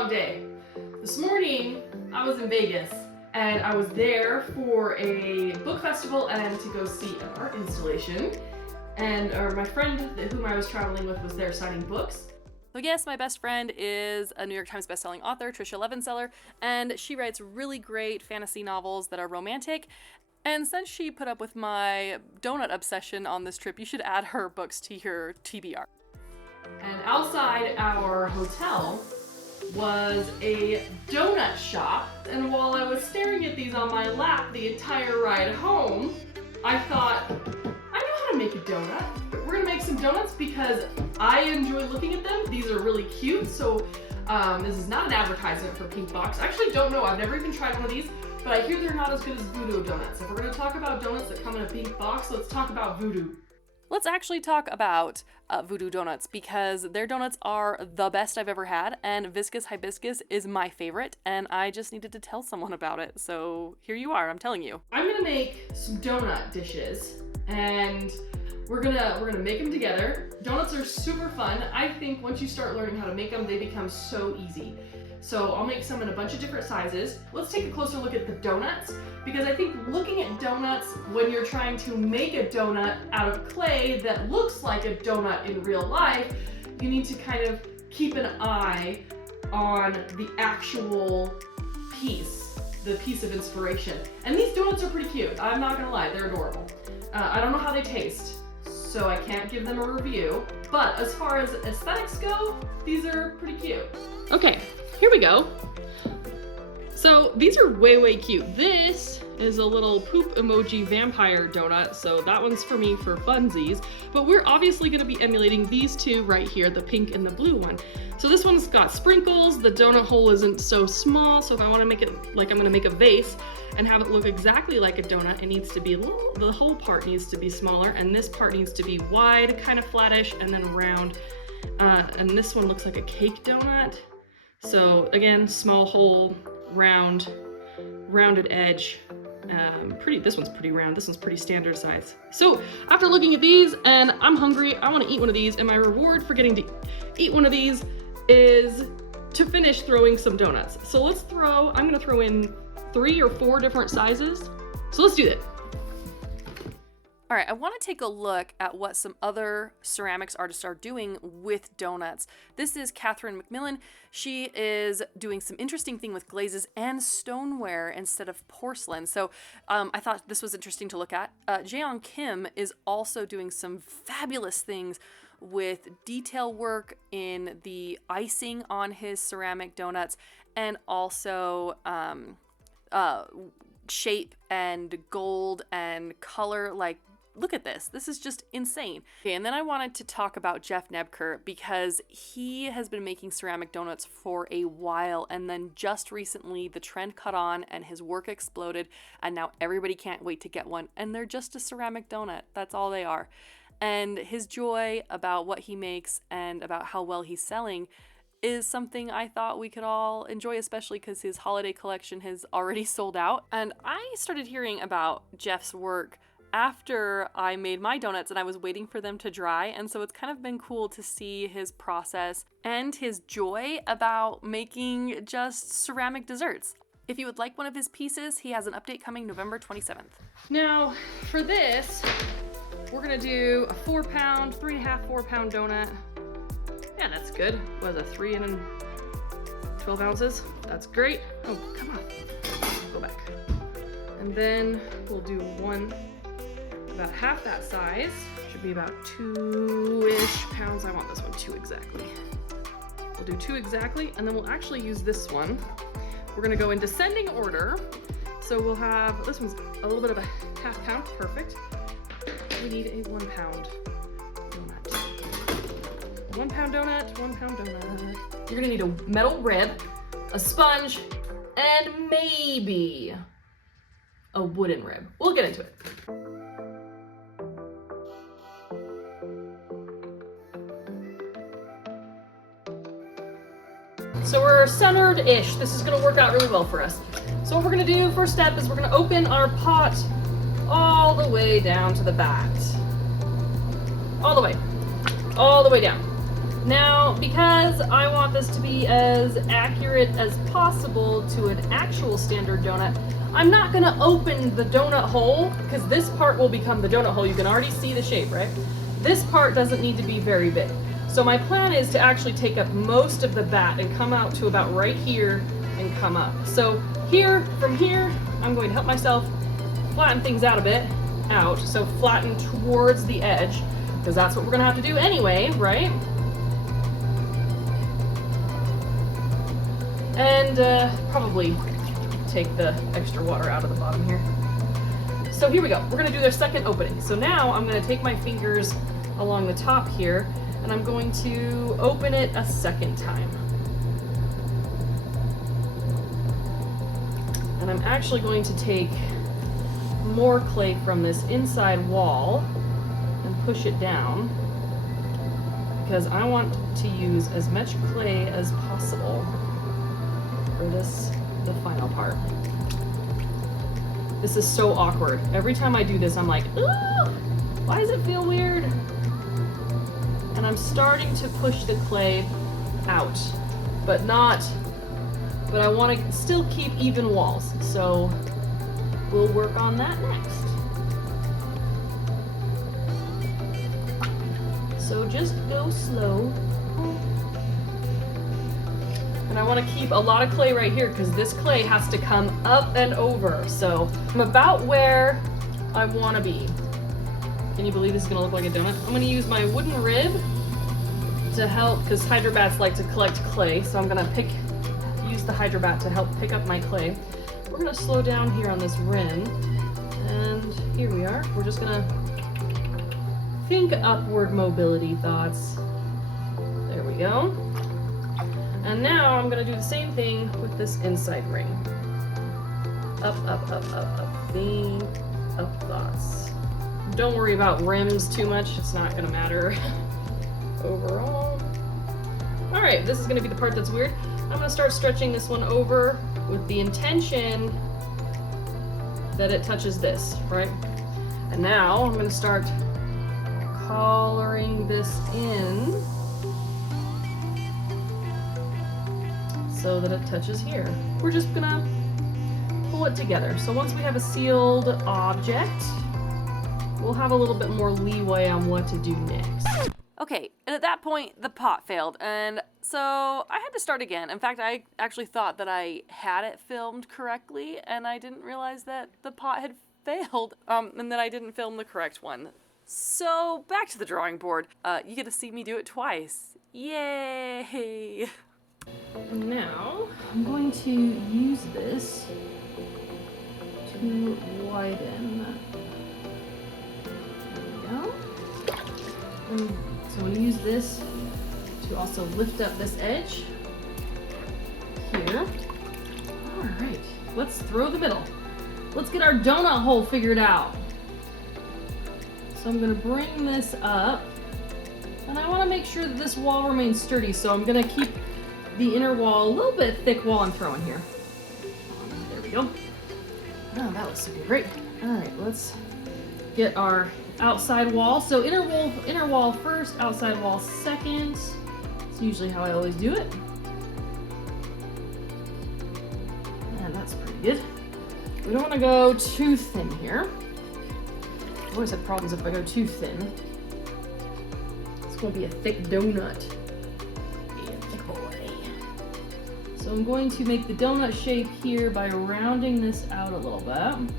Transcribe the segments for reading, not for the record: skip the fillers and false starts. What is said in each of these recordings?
long day. This morning, I was in Vegas, and I was there for a book festival and to go see an art installation. And my friend whom I was traveling with was there signing books. So yes, my best friend is a New York Times bestselling author, Trisha Levenseller, and she writes really great fantasy novels that are romantic. And since she put up with my donut obsession on this trip, you should add her books to your TBR. And outside our hotel was a donut shop. And while I was staring at these on my lap the entire ride home, I thought, I know how to make a donut. We're gonna make some donuts because I enjoy looking at them. These are really cute. So this is not an advertisement for Pink Box. I actually don't know. I've never even tried one of these, but I hear they're not as good as Voodoo donuts. If we're gonna talk about donuts that come in a pink box, let's talk about Voodoo. Let's actually talk about Voodoo Donuts because their donuts are the best I've ever had, and Viscous Hibiscus is my favorite, and I just needed to tell someone about it. So here you are, I'm telling you. I'm gonna make some donut dishes, and we're gonna make them together. Donuts are super fun. I think once you start learning how to make them, they become so easy. So I'll make some in a bunch of different sizes. Let's take a closer look at the donuts, because I think looking at donuts when you're trying to make a donut out of clay that looks like a donut in real life, you need to kind of keep an eye on the actual piece, the piece of inspiration. And these donuts are pretty cute. I'm not gonna lie, they're adorable. I don't know how they taste, so I can't give them a review. But as far as aesthetics go, these are pretty cute. Okay. Here we go. So these are way cute. This is a little poop emoji vampire donut, so that one's for me for funsies. But we're obviously gonna be emulating these two right here, the pink and the blue one. So this one's got sprinkles, the donut hole isn't so small, so if I wanna make it like I'm gonna make a vase and have it look exactly like a donut, it needs to be the whole part needs to be smaller, and this part needs to be wide, kind of flattish, and then round. And this one looks like a cake donut. So again, small hole, rounded edge. This one's pretty round, this one's pretty standard size. So after looking at these, and I'm hungry, I wanna eat one of these, and my reward for getting to eat one of these is to finish throwing some donuts. So I'm gonna throw in 3 or 4 different sizes. So let's do that. All right, I want to take a look at what some other ceramics artists are doing with donuts. This is Catherine McMillan. She is doing some interesting thing with glazes and stoneware instead of porcelain. So I thought this was interesting to look at. Jaeyoung Kim is also doing some fabulous things with detail work in the icing on his ceramic donuts, and also shape and gold and color. Like, look at this. This is just insane. Okay, and then I wanted to talk about Jeff Nebker because he has been making ceramic donuts for a while, and then just recently the trend caught on and his work exploded, and now everybody can't wait to get one, and they're just a ceramic donut. That's all they are. And his joy about what he makes and about how well he's selling is something I thought we could all enjoy, especially because his holiday collection has already sold out. And I started hearing about Jeff's work after I made my donuts and I was waiting for them to dry, and so it's kind of been cool to see his process and his joy about making just ceramic desserts. If you would like one of his pieces, he has an update coming November 27th. Now, for this, we're gonna do a 4-pound, 3.5, 4-pound donut. Yeah, that's good. What is it, 3 and 12 ounces? That's great. Oh, come on. Go back. And then we'll do one about half that size. Should be about 2-ish pounds. I want this one 2 exactly. We'll do 2 exactly, and then we'll actually use this one. We're gonna go in descending order. So we'll have, this one's a little bit of a 1/2 pound, perfect. We need a 1-pound donut. 1-pound donut, 1-pound donut. You're gonna need a metal rib, a sponge, and maybe a wooden rib. We'll get into it. So we're centered-ish. This is gonna work out really well for us. So what we're gonna do, first step, is we're gonna open our pot all the way down to the back. All the way down. Now, because I want this to be as accurate as possible to an actual standard donut, I'm not gonna open the donut hole, because this part will become the donut hole. You can already see the shape, right? This part doesn't need to be very big. So my plan is to actually take up most of the bat and come out to about right here and come up. So here, from here, I'm going to help myself flatten things out a bit, so flatten towards the edge, because that's what we're gonna have to do anyway, right? And probably take the extra water out of the bottom here. So here we go. We're gonna do their second opening. So now I'm gonna take my fingers along the top here, and I'm going to open it a second time. And I'm actually going to take more clay from this inside wall and push it down, because I want to use as much clay as possible for the final part. This is so awkward. Every time I do this, I'm like, ooh, why does it feel weird? And I'm starting to push the clay out, but I want to still keep even walls. So we'll work on that next. So just go slow. And I want to keep a lot of clay right here, because this clay has to come up and over. So I'm about where I want to be. Can you believe this is going to look like a donut? I'm going to use my wooden rib to help, because hydrobats like to collect clay. So I'm going to use the hydrobat to help pick up my clay. We're going to slow down here on this rim. And here we are. We're just going to think upward mobility thoughts. There we go. And now I'm going to do the same thing with this inside ring. Up, up, up, up, up. Think up thoughts. Don't worry about rims too much. It's not going to matter overall. All right, this is going to be the part that's weird. I'm going to start stretching this one over with the intention that it touches this, right? And now I'm going to start coloring this in so that it touches here. We're just gonna pull it together. So once we have a sealed object, we'll have a little bit more leeway on what to do next. Okay, and at that point, the pot failed, and so I had to start again. In fact, I actually thought that I had it filmed correctly, and I didn't realize that the pot had failed, and that I didn't film the correct one. So back to the drawing board. You get to see me do it twice. Yay! And now I'm going to use this to widen. There we go. And so I'm going to use this to also lift up this edge here. All right, let's throw the middle. Let's get our donut hole figured out. So I'm going to bring this up, and I want to make sure that this wall remains sturdy, so I'm going to keep the inner wall a little bit thick while I'm throwing here. There we go. Oh, that looks super great. All right, let's get our outside wall. So inner wall first, outside wall second. It's usually how I always do it. And that's pretty good. We don't want to go too thin here. I always have problems if I go too thin. It's going to be a thick donut. So I'm going to make the donut shape here by rounding this out a little bit. And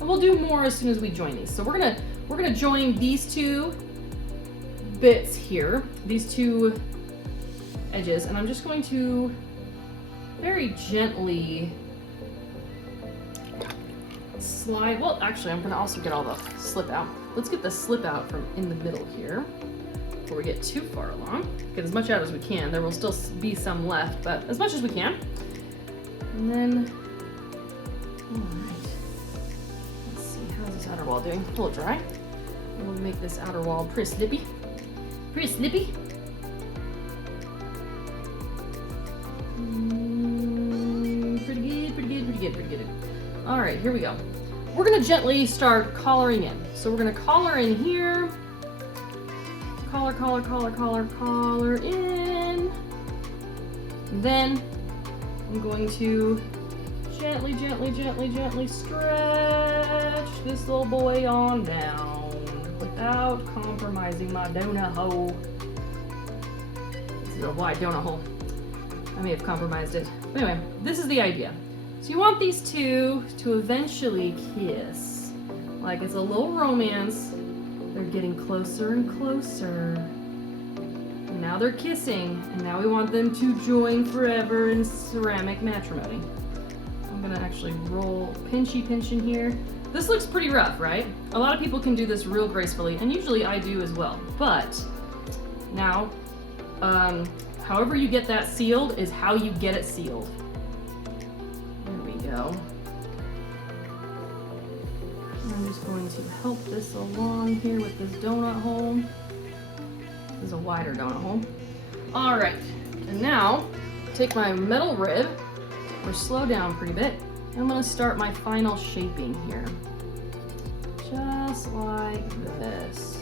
we'll do more as soon as we join these. So we're gonna join these two bits here, these two edges, and I'm just going to very gently slide. Well, actually, I'm gonna also get all the slip out. Let's get the slip out from in the middle here before we get too far along. Get as much out as we can. There will still be some left, but as much as we can. And then, all right. Let's see, how's this outer wall doing? A little dry. And we'll make this outer wall pretty slippy. Pretty slippy. Pretty good, pretty good, pretty good, pretty good. All right, here we go. We're gonna gently start collaring in. So we're gonna collar in here. Collar, collar in. Then I'm going to gently stretch this little boy on down without compromising my donut hole. This is a wide donut hole. I may have compromised it. But anyway, this is the idea. So you want these two to eventually kiss. Like it's a little romance. They're getting closer and closer. And now they're kissing. And now we want them to join forever in ceramic matrimony. I'm gonna actually roll pinch in here. This looks pretty rough, right? A lot of people can do this real gracefully, and usually I do as well. But now, however you get that sealed is how you get it sealed. There we go. I'm just going to help this along here with this donut hole. This is a wider donut hole. All right, and now take my metal rib, or slow down pretty bit, and I'm gonna start my final shaping here. Just like this.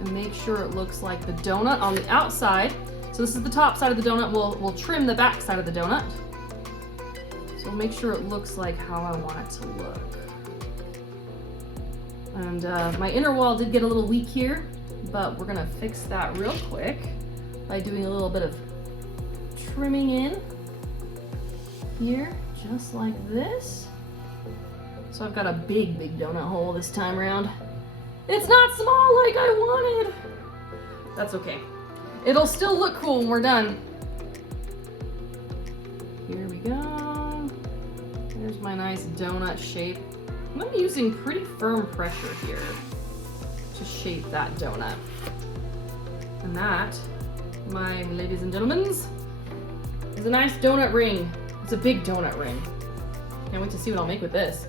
And make sure it looks like the donut on the outside. So this is the top side of the donut. We'll trim the back side of the donut. So make sure it looks like how I want it to look. And my inner wall did get a little weak here, but we're gonna fix that real quick by doing a little bit of trimming in here, just like this. So I've got a big donut hole this time around. It's not small like I wanted. That's okay. It'll still look cool when we're done. Here we go. There's my nice donut shape. I'm using pretty firm pressure here to shape that donut. And that, my ladies and gentlemen, is a nice donut ring. It's a big donut ring. Can't wait to see what I'll make with this.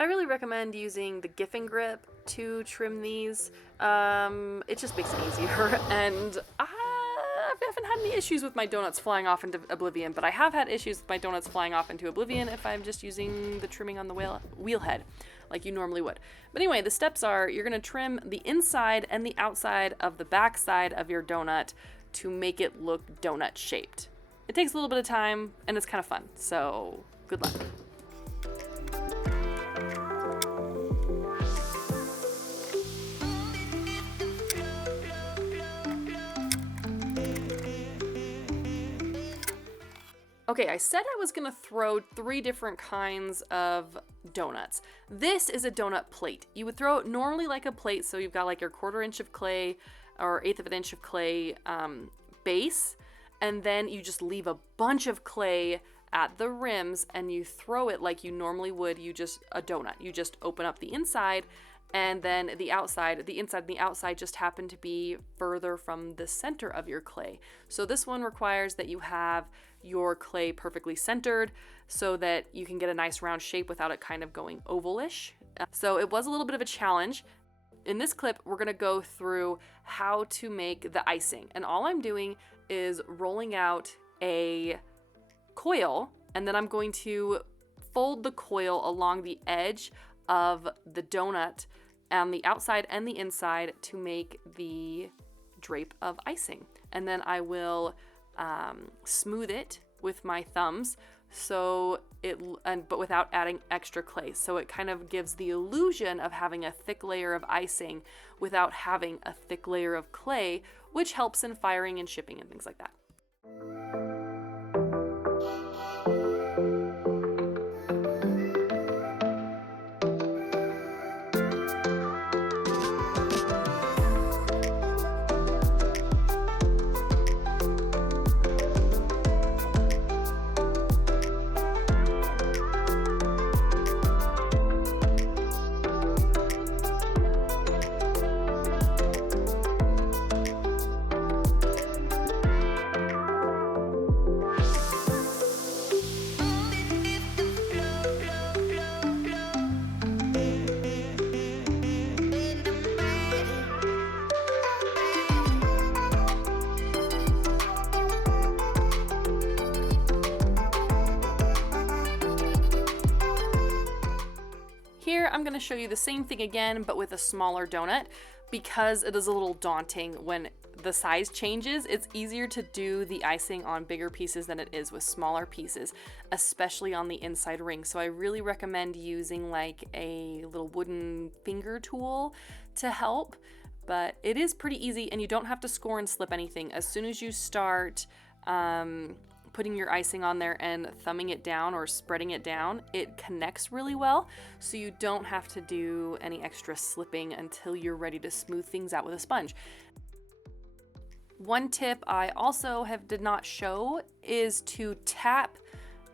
I really recommend using the Giffin grip to trim these. It just makes it easier, and I haven't had any issues with my donuts flying off into oblivion, but I have had issues with my donuts flying off into oblivion if I'm just using the trimming on the wheel head, like you normally would. But anyway, the steps are, you're gonna trim the inside and the outside of the back side of your donut to make it look donut shaped. It takes a little bit of time, and it's kind of fun, so good luck. Okay, I said I was gonna throw 3 different kinds of donuts. This is a donut plate. You would throw it normally like a plate, so you've got like your 1/4 inch of clay or 1/8 of an inch of clay base, and then you just leave a bunch of clay at the rims and you throw it like you normally would a donut. You just open up the inside, and then the inside and the outside just happen to be further from the center of your clay. So this one requires that you have your clay perfectly centered so that you can get a nice round shape without it kind of going ovalish. So it was a little bit of a challenge. In this clip, we're gonna go through how to make the icing. And all I'm doing is rolling out a coil, and then I'm going to fold the coil along the edge of the donut on the outside and the inside to make the drape of icing. And then I will smooth it with my thumbs but without adding extra clay. So it kind of gives the illusion of having a thick layer of icing without having a thick layer of clay, which helps in firing and shipping and things like that. I'm going to show you the same thing again, but with a smaller donut, because it is a little daunting when the size changes. It's easier to do the icing on bigger pieces than it is with smaller pieces, especially on the inside ring. So I really recommend using like a little wooden finger tool to help, but it is pretty easy and you don't have to score and slip anything. As soon as you start putting your icing on there and thumbing it down or spreading it down, it connects really well, so you don't have to do any extra slipping until you're ready to smooth things out with a sponge. One tip I also did not show is to tap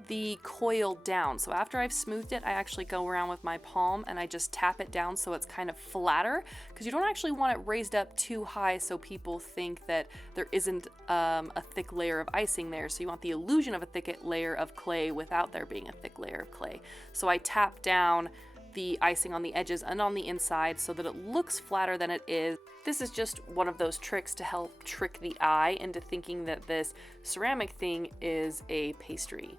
the coil down. So after I've smoothed it, I actually go around with my palm and I just tap it down so it's kind of flatter, because you don't actually want it raised up too high so people think that there isn't a thick layer of icing there. So you want the illusion of a thick layer of clay without there being a thick layer of clay. So I tap down the icing on the edges and on the inside so that it looks flatter than it is. This is just one of those tricks to help trick the eye into thinking that this ceramic thing is a pastry.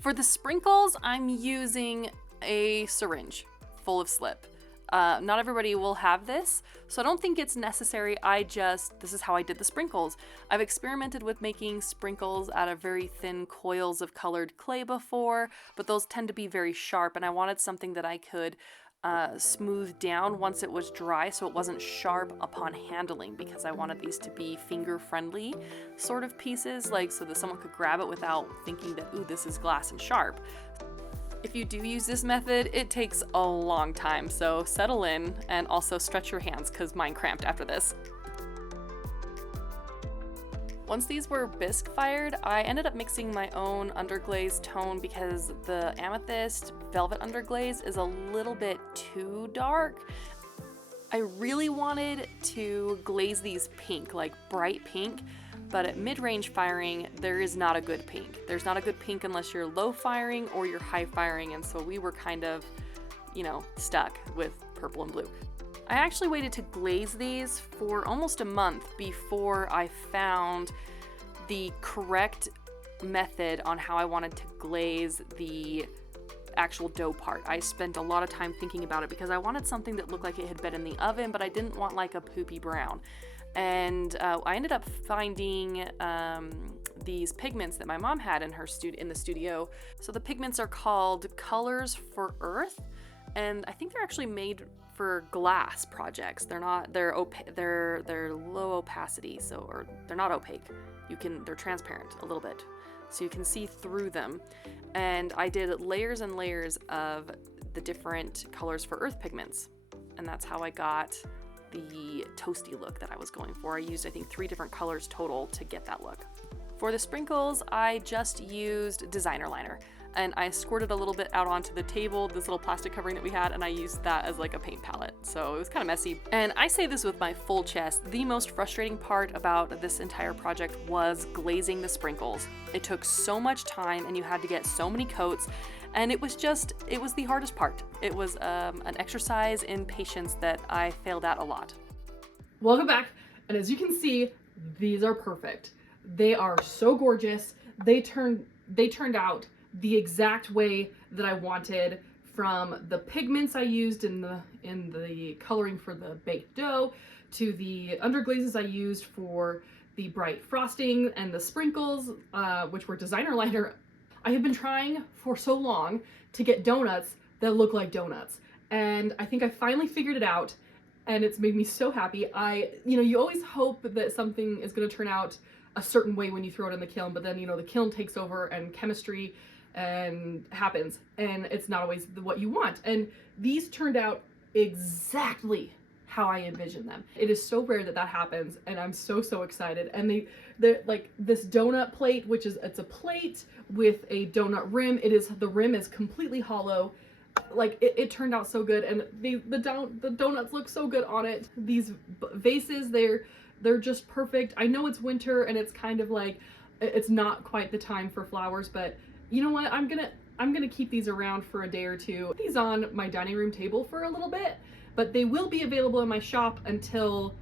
For the sprinkles, I'm using a syringe full of slip. Not everybody will have this, so I don't think it's necessary. This is how I did the sprinkles. I've experimented with making sprinkles out of very thin coils of colored clay before, but those tend to be very sharp, and I wanted something that I could smooth down once it was dry so it wasn't sharp upon handling, because I wanted these to be finger friendly sort of pieces, like so that someone could grab it without thinking that, ooh, this is glass and sharp. If you do use this method, it takes a long time, so settle in and also stretch your hands because mine cramped after this. Once these were bisque fired, I ended up mixing my own underglaze tone because the amethyst velvet underglaze is a little bit too dark. I really wanted to glaze these pink, like bright pink, but at mid-range firing, there is not a good pink. There's not a good pink unless you're low firing or you're high firing, and so we were kind of, stuck with purple and blue. I actually waited to glaze these for almost a month before I found the correct method on how I wanted to glaze the actual dough part. I spent a lot of time thinking about it because I wanted something that looked like it had been in the oven, but I didn't want like a poopy brown. And I ended up finding these pigments that my mom had in the studio. So the pigments are called Colors for Earth, and I think they're actually made for glass projects. They're low opacity, or they're not opaque. They're transparent a little bit, so you can see through them. And I did layers and layers of the different Colors for Earth pigments, and that's how I got the toasty look that I was going for. I used, I think, 3 different colors total to get that look. For the sprinkles, I just used designer liner, and I squirted a little bit out onto the table, this little plastic covering that we had, and I used that as like a paint palette. So it was kind of messy. And I say this with my full chest, the most frustrating part about this entire project was glazing the sprinkles. It took so much time and you had to get so many coats, and it was the hardest part. It was an exercise in patience that I failed at a lot. Welcome back, and as you can see, these are perfect. They are so gorgeous. They turned out the exact way that I wanted, from the pigments I used in the coloring for the baked dough, to the underglazes I used for the bright frosting, and the sprinkles, which were designer liner. I have been trying for so long to get donuts that look like donuts, and I think I finally figured it out, and it's made me so happy. You always hope that something is going to turn out a certain way when you throw it in the kiln, but then the kiln takes over and chemistry and happens, and it's not always what you want. And these turned out exactly how I envisioned them. It is so rare that happens, and I'm so excited. And they're like this donut plate, it's a plate with a donut rim. The rim is completely hollow. Like it turned out so good, and the donuts look so good on it. These vases, they're just perfect. I know it's winter and it's kind of like, it's not quite the time for flowers, but you know what? I'm gonna keep these around for a day or two. Put these on my dining room table for a little bit, but they will be available in my shop until,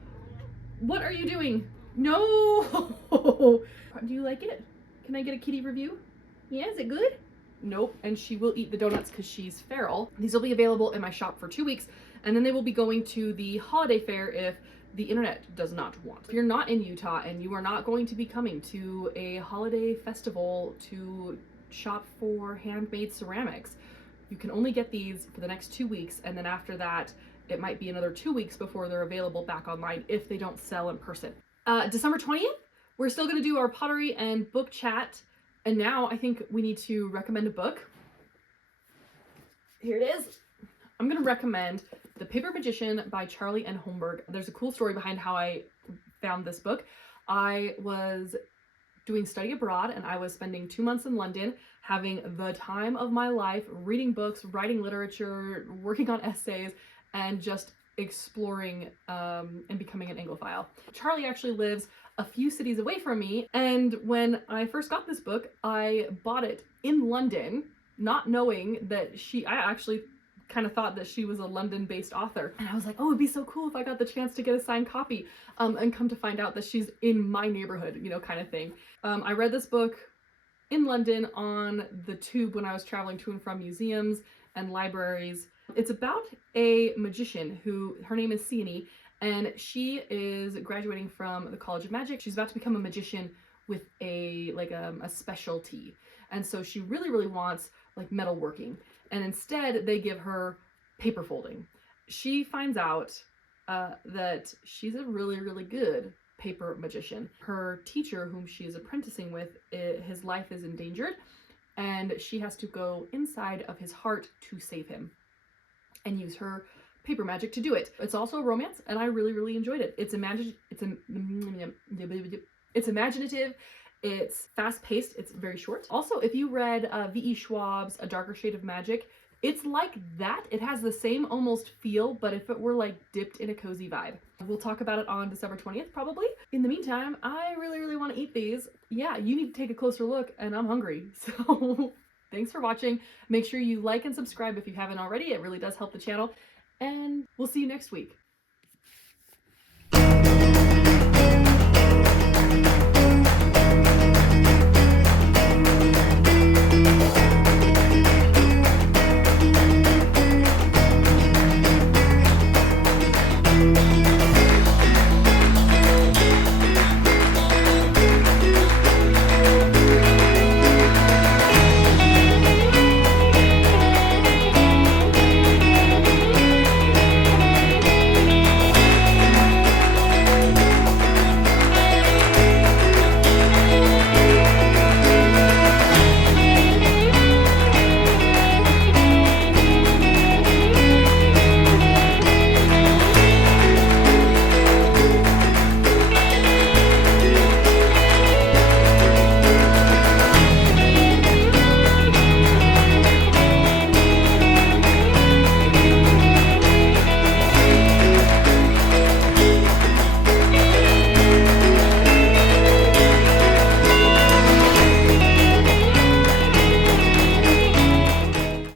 what are you doing? No! Do you like it? Can I get a kitty review? Yeah, is it good? Nope, and she will eat the donuts because she's feral. These will be available in my shop for 2 weeks, and then they will be going to the holiday fair if the internet does not want. If you're not in Utah and you are not going to be coming to a holiday festival to shop for handmade ceramics, you can only get these for the next 2 weeks, and then after that, it might be another 2 weeks before they're available back online if they don't sell in person. December 20th, we're still gonna do our pottery and book chat, and now I think we need to recommend a book. Here it is. I'm gonna recommend The Paper Magician by Charlie and Homberg. There's a cool story behind how I found this book. I was doing study abroad and I was spending 2 months in London, having the time of my life, reading books, writing literature, working on essays, and just exploring and becoming an Anglophile. Charlie actually lives a few cities away from me, and when I first got this book, I bought it in London, not knowing that I actually kind of thought that she was a London-based author. And I was like, oh, it'd be so cool if I got the chance to get a signed copy, and come to find out that she's in my neighborhood, you know, kind of thing. I read this book in London on the tube when I was traveling to and from museums and libraries. It's about a magician her name is Sienny, and she is graduating from the College of Magic. She's about to become a magician with a specialty. And so she really, really wants like metalworking. And instead they give her paper folding. She finds out that she's a really, really good paper magician. Her teacher, whom she is apprenticing with, his life is endangered, and she has to go inside of his heart to save him and use her paper magic to do it. It's also a romance, and I really, really enjoyed it. It's imaginative, it's fast-paced, it's very short. Also, if you read V.E. Schwab's A Darker Shade of Magic, it's like that. It has the same almost feel, but if it were like dipped in a cozy vibe. We'll talk about it on December 20th, probably. In the meantime, I really, really want to eat these. Yeah, you need to take a closer look, and I'm hungry. So thanks for watching. Make sure you like and subscribe if you haven't already. It really does help the channel. And we'll see you next week.